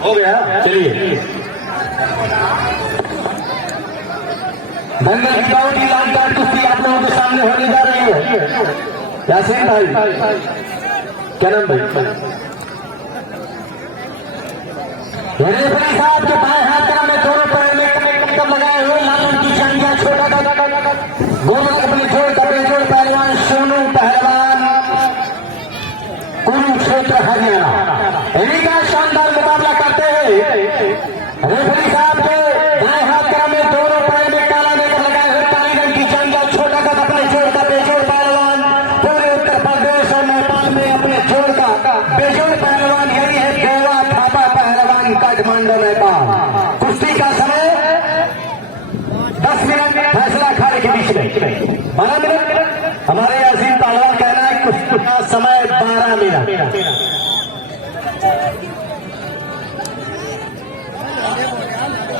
हो गया, चलिए दंगल की बाउंड्री लाल कार्ड कुश्ती आप लोगों के सामने होने जा रही है। यासीन भाई, क्या नाम भाई? रेफरी साहब के बाएं हाथ में दोनों पैर में कम लगाए हुए लाल रंग की चंडिया छोटा गोलक अपने छोड़ का बेजोड़ पहलवान सोनू पहलवान कुरुक्षेत्र हरियाणा इन्हीं का शानदार मुकाबला करते हैं। रेफरी साहब के दाएं हाथ में दोनों पैर में काला लेकर लगाए हुए काली रंग की चंडिया छोटा अपने छोड़ का बेजोड़ पहलवान पूरे उत्तर प्रदेश और नेपाल में अपने छोड़ का बेजोड़ पहलवान यही है देवा थापा पहलवान काठमांडू नेपाल। कुश्ती का समय 10 मिनट, फैसला अखाड़े के बीच में 12 मिनट। हमारे यासीन पहलवान कहना है कुश्ती का समय 12 मिनट।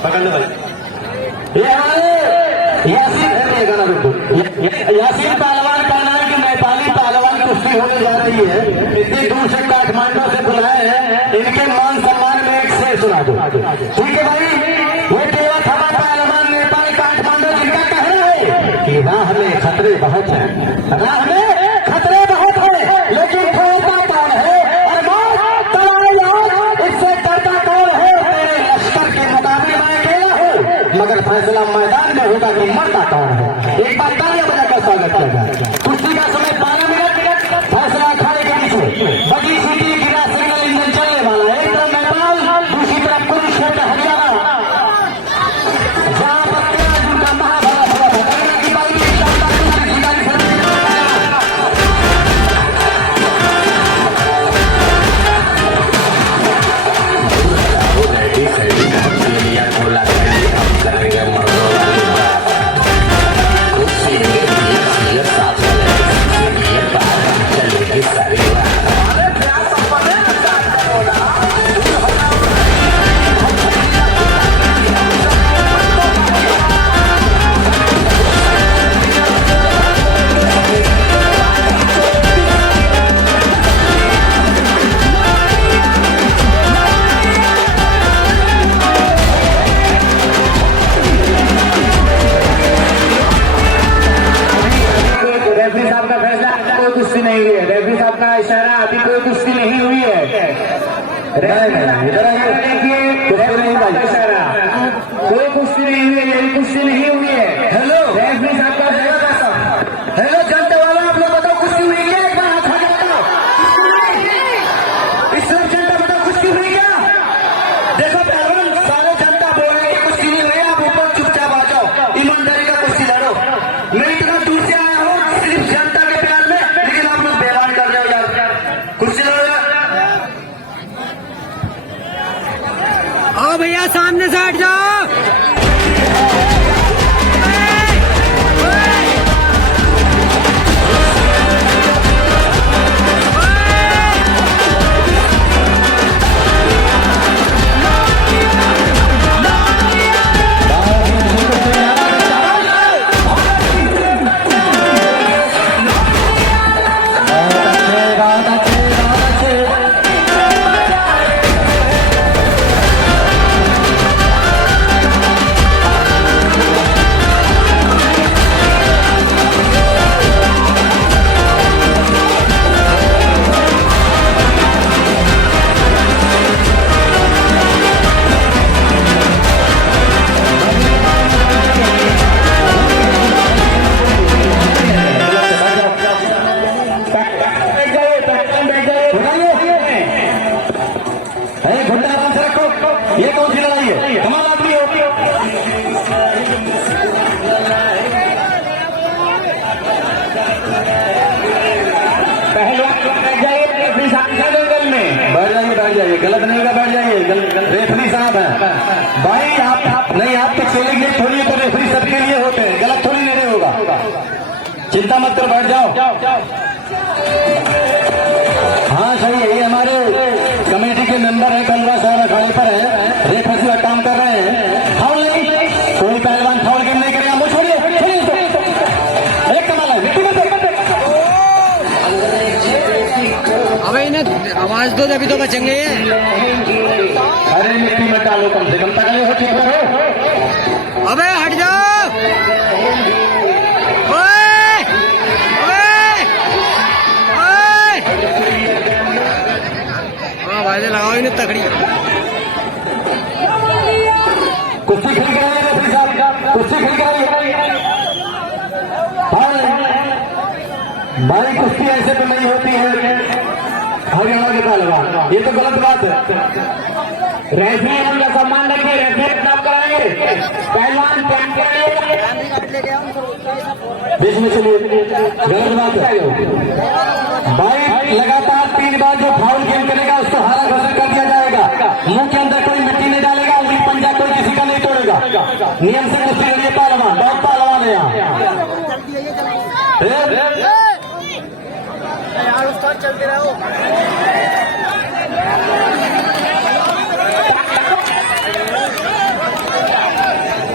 पकड़ लो भाई। ये हमारे यासीन पहलवान कहना है कि नेपाली पहलवान कुश्ती होने जा रही है, इतनी दूर से काठमांडू से बुलाए हैं, इनके मान सम्मान में एक शेर सुना दो। ठीक है भाई, ये देवा थापा पहलवान नेपाल काठमांडू जिनका कहना है कि राह में खतरे बहुत है, राह में खतरे बहुत है, लेकिन खोलता कौन है और मौत तलवार इससे डरता कौन है। तेरे लश्कर के मुकाबले में अकेला हो, मगर फैसला मैदान में होगा कि मरता कौन है। एक बार तालियां बजाकर स्वागत किया जाए। कुश्ती का समय 12 मिनट, फैसला अखाड़े के बीच में बड़ी सीटी गिरा सिग्नल इंजन चलने वाला है। एक तरफ नेपाल, दूसरी तरफ कुरुक्षेत्र हरियाणा, जहां पर 13 जून का महाभारत हुआ था। गंगा की बाई में शानदार कुश्ती नहीं हुई है। रेफरी साहब का इशारा, अभी कोई कुश्ती नहीं हुई है। इशारा कोई कुश्ती नहीं हुई है, यही कुश्ती नहीं हुई है। हेलो रेफरी साहब का हेलो जनता वालों, आप लोग बताओ कुश्ती हुई क्या? एक बार हाथ आगे बताओ, इस सब जनता बताओ कुश्ती हुई क्या? देखो पहलवान, सारे जनता बोल रहे हैं कुश्ती नहीं हुई, आप ऊपर चुपचाप आ जाओ, ईमानदारी का कुश्ती लड़ो। मैं इतना दूर से आया हूँ सिर्फ जनता के प्यार में, लेकिन आप लोग बेमान कर रहे हो यार। कुर्सी लड़ो यार। आओ भैया सामने से हट जाओ। ये कौन सी लड़ाई है? कमाल आदमी हो। बैठ जाइए, गलत नहीं होगा, बैठ जाइए। रेफरी साहब है भाई, आप नहीं, आप तो खेले लिए थोड़ी, तो रेफरी सबके लिए होते हैं, गलत थोड़ी नहीं होगा। चिंता मत करो, बैठ जाओ। हाँ सही है, ये हमारे कमेटी के मेंबर है, कलवा साहब अखाड़े पर है, रेफरी का काम कर रहे हैं। फाउल नहीं, कोई पहलवान फाउल गेम नहीं करेगा। मुझे छोड़िए, एक कमाल है, आवाज दो तभी तो बचेंगे ये। अरे मिट्टी में डालो, कम से कम तगड़े हो, ठीक करो। अबे हट जाओ। ओए ओए ओए, हाँ भाई लगाओ इन्हें तकड़ी। कुर्सी खिल के आइए रेफरी साहब, कुर्सी खिल के आइए। भाई कुश्ती ऐसे तो नहीं होती है हरियाणा के पहलवान, ये तो गलत बात है। रेफरी उनका सम्मान रखिए, रेफरी नाम कराएंगे, पहलवान कैंप कराइएगा। बीच में चलिए, गलत बात है भाई। लगातार 3 बार जो फाउल गेम करेगा उसको हारा घोषित कर दिया जाएगा। मुंह के अंदर कोई मिट्टी नहीं डालेगा, उंगली पंजा कोई किसी का नहीं तोड़ेगा। नियम से कुश्ती करिए पहलवान, बहुत पहलवान है यहाँ। चलते रहो।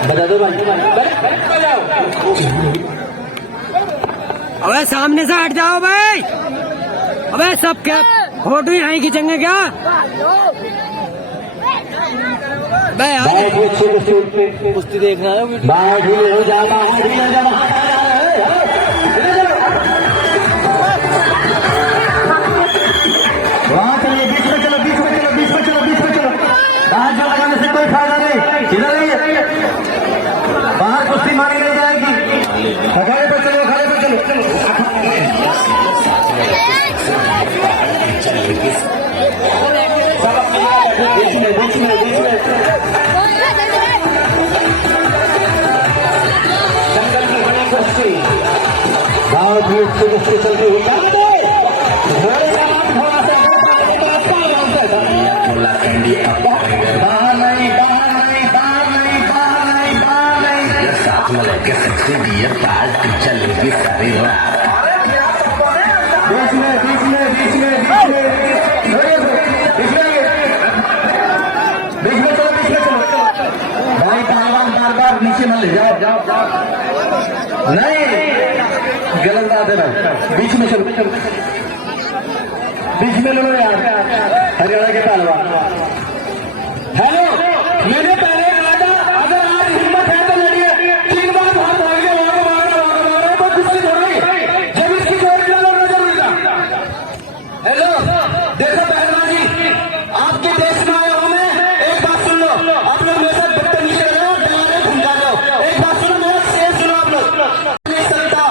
बजा दो भाई, बजाओ। अबे सामने से हट जाओ भाई। अबे सब क्या फोटो यहीं खींचेंगे क्या? कुश्ती देखना है, हो जाता वहाँ चलिए, बीच में चलो, बीच में चलो, बीच में चलो, बीच में चलो। बाहर जो लगाने से कोई फायदा नहीं, इधर आइए। बाहर कुश्ती मारी नहीं जाएगी। खड़े पे चलो, खड़े पे चलो। बीच में, बीच में, बीच में। जंगल की बड़ी कुश्ती, बहुत ही अच्छी कुश्ती चलती हुई। चलेगी सारी बीच में, बीच में, बीच में, बीच में, बीच में चलो, बीच में चलो भाई। पहलवान बार बार नीचे न ले जाओ, नहीं गलत बात है भाई। बीच में चलो, बीच में लो यार, हरियाणा के पहलवान। हेलो, मैंने पहले कहा था अगर आज हिम्मत है तो लड़िए। 3 बार हाथ भागे, तो कुश्ती हो गई। जब इसकी जोर लड़ना जरूरी था। हेलो देखो पहलवान जी, आपके देश में आया हूं मैं। एक बात सुन लो, आप लोग मेरे साथ बदतमीजी कर रहे हो, डराने घूम जा रहे हो। एक बात सुनो, मेरा शेर सुनो आप लोग। नहीं सकता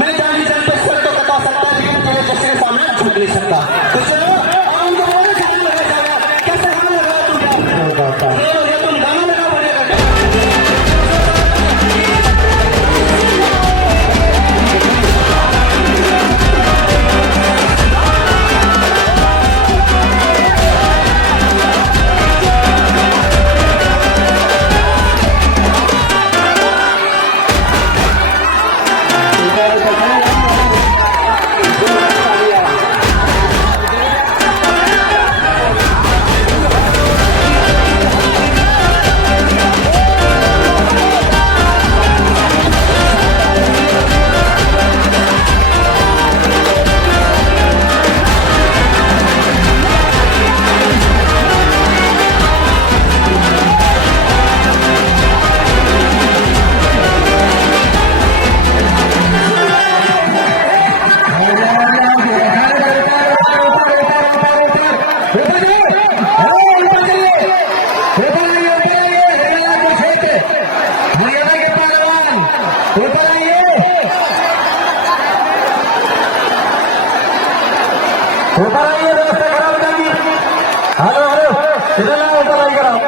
मैं जानी जान पे सर तो कटा सकता, लेकिन तेरे जैसे के सामने झुक नहीं सकता। तो चलो कैसे गाना लगा तुम गाना लगा बोलेगा। ऊपर आइए, व्यवस्था खराब कर दी। हेलो हेलो, इधर आओ, ऊपर आइए कराओ।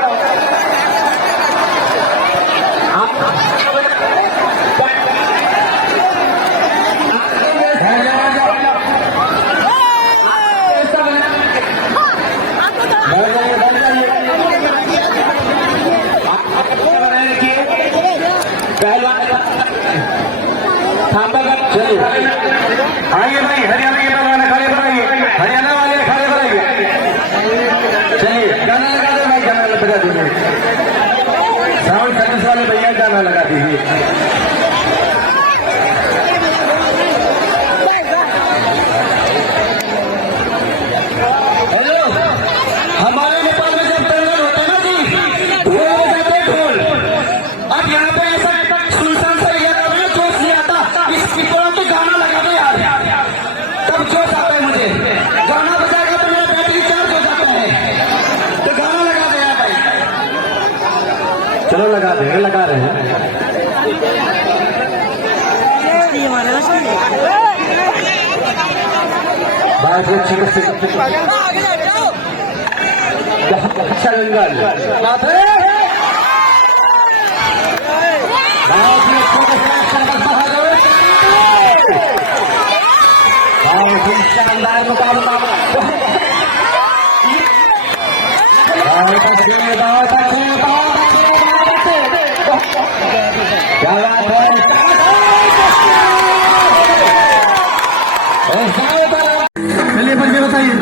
आइए भाई, हरियाणा के पहलवान खड़े बनाइए, हरियाणा वाले खड़े बनाइए। चलिए गाना लगा दो भाई, गाना लगा दीजिए। साउंड सर्विस वाले भैया गाना लगा दीजिए। चलो लगा देंगे, लगा रहे हैं। बहुत अच्छी अच्छा जंगल शानदार मुकाबला। बहुत अच्छे, बहुत अच्छे, बहुत अच्छे, बहुत अच्छे। क्या बात है। चलिए बच्चे बताइए।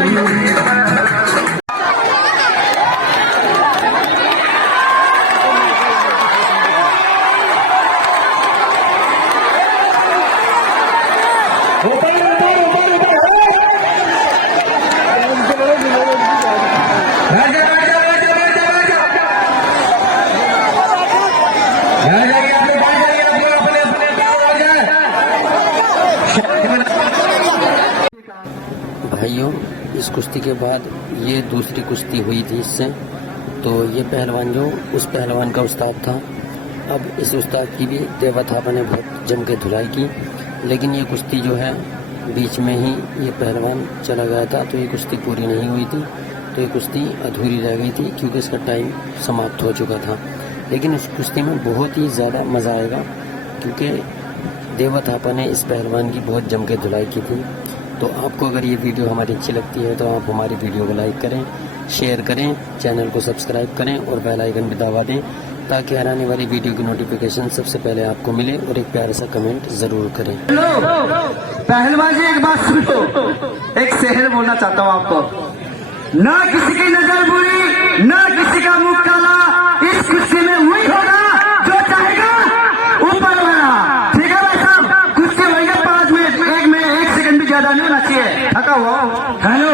भाइयों, इस कुश्ती के बाद ये दूसरी कुश्ती हुई थी इससे, तो ये पहलवान जो उस पहलवान का उस्ताद था। अब इस उस्ताद की भी देवा थापा ने बहुत जम के धुलाई की, लेकिन ये कुश्ती जो है बीच में ही ये पहलवान चला गया था, तो ये कुश्ती पूरी नहीं हुई थी। तो ये कुश्ती अधूरी रह गई थी क्योंकि इसका टाइम समाप्त हो चुका था। लेकिन इस कुश्ती में बहुत ही ज़्यादा मज़ा आएगा क्योंकि देवा थापा ने इस पहलवान की बहुत जम के धुलाई की थी। तो आपको अगर ये वीडियो हमारी अच्छी लगती है तो आप हमारी वीडियो को लाइक करें, शेयर करें, चैनल को सब्सक्राइब करें और बेल आइकन भी दबा दें ताकि आने वाली वीडियो की नोटिफिकेशन सबसे पहले आपको मिले। और एक प्यारा सा कमेंट जरूर करें। पहलवान जी एक बात सुनो, एक शहर बोलना चाहता हूँ आपको। ना किसी की नजर बुरी, ना किसी का मुख काला, इस कुश्ती में वही होगा जो चाहेगा ऊपर वाला। ठीक है भाई साहब, कुश्ती होगी 5 मिनट, 1 मिनट 1 सेकंड भी ज्यादा नहीं होना चाहिए। थका हुआ। हेलो,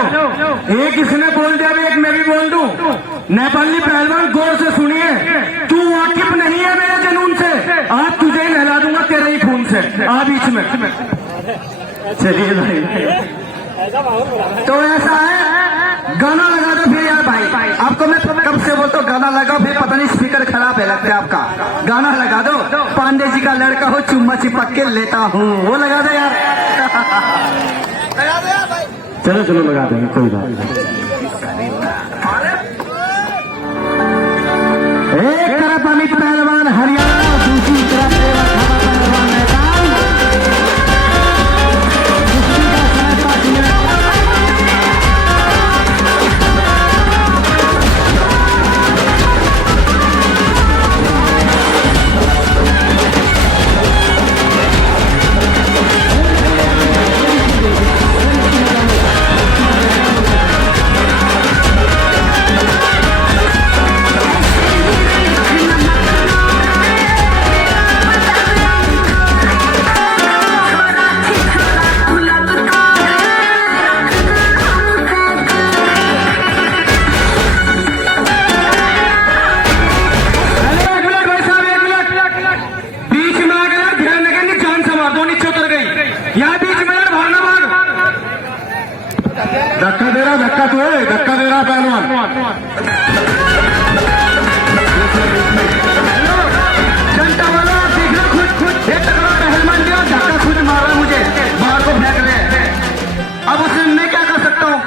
एक इसने बोल दिया, एक मैं भी बोल दूं। नेपाली पहलवान गौर से सुनिए, तू वाकिफ नहीं है मेरे जुनून से, आज तुझे ही नहला दूंगा तेरे ही खून से। आ बीच में चलिए भाई। तो ऐसा है, गाना लगा दो फिर यार भाई। आपको मैं कब से बोलता हूँ गाना लगाओ, फिर पता नहीं स्पीकर खराब है लगता है आपका। गाना लगा दो, पांडे जी का लड़का हो चुम्मा चिपक के लेता हूँ, वो लगा दो यार। चलो चलो लगा देंगे, कोई बात नहीं। एक तरफ अमित पहलवान हरियाणा, दूसरी तरफ देवा थापा पहलवान मैदान। कुश्ती का समय 5 मिनट। धक्का तो है, धक्का दे रहा पहलवान। जनता वाला देख लो, खुद एक तगड़ा पहलवान दिया, धक्का खुद मारा मुझे, बाहर को फेंक रहे। अब उसमें मैं क्या कर सकता हूँ।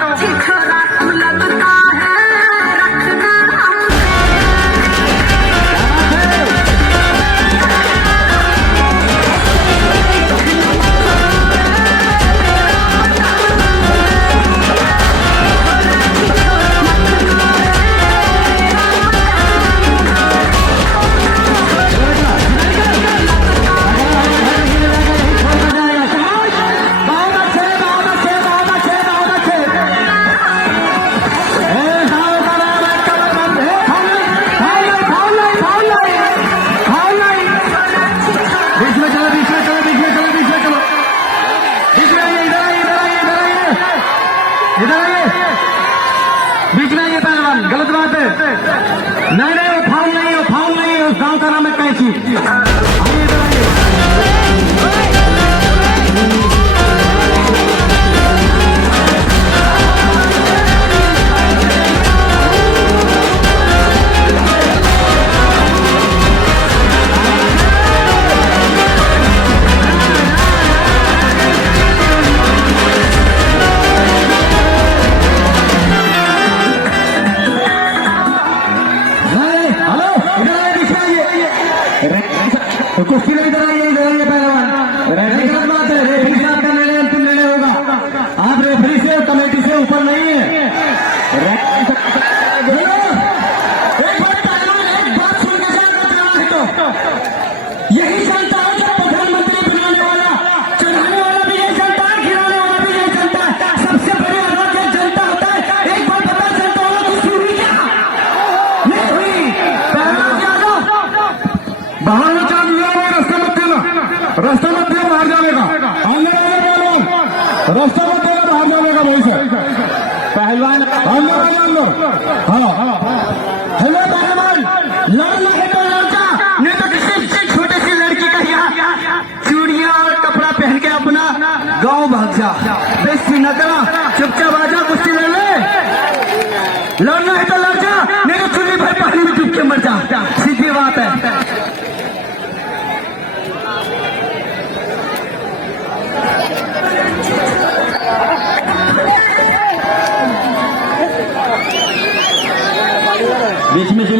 बीच में ये पहलवान गलत बात है। नहीं नहीं, वो फाउल नहीं, वो फाउल नहीं है। उस गांव का नाम है कैची। रास्ता मत देगा, बाहर जाने का वही से पहलवान अंदर आ जाओ अंदर। हाँ हेलो पहलवान, लड़ना है तो लड़का, नहीं तो किसी छोटे सी लड़की का यहाँ चूड़ियां और कपड़ा पहन के अपना गांव भाग जा। बेइज्जती न करा, चुपचाप आ जा, कुश्ती लड़ ले। लड़ना है तो लड़ जा, नहीं तो चुनी भाई पानी में डूब के मर जा, सीधी बात है। बीच में से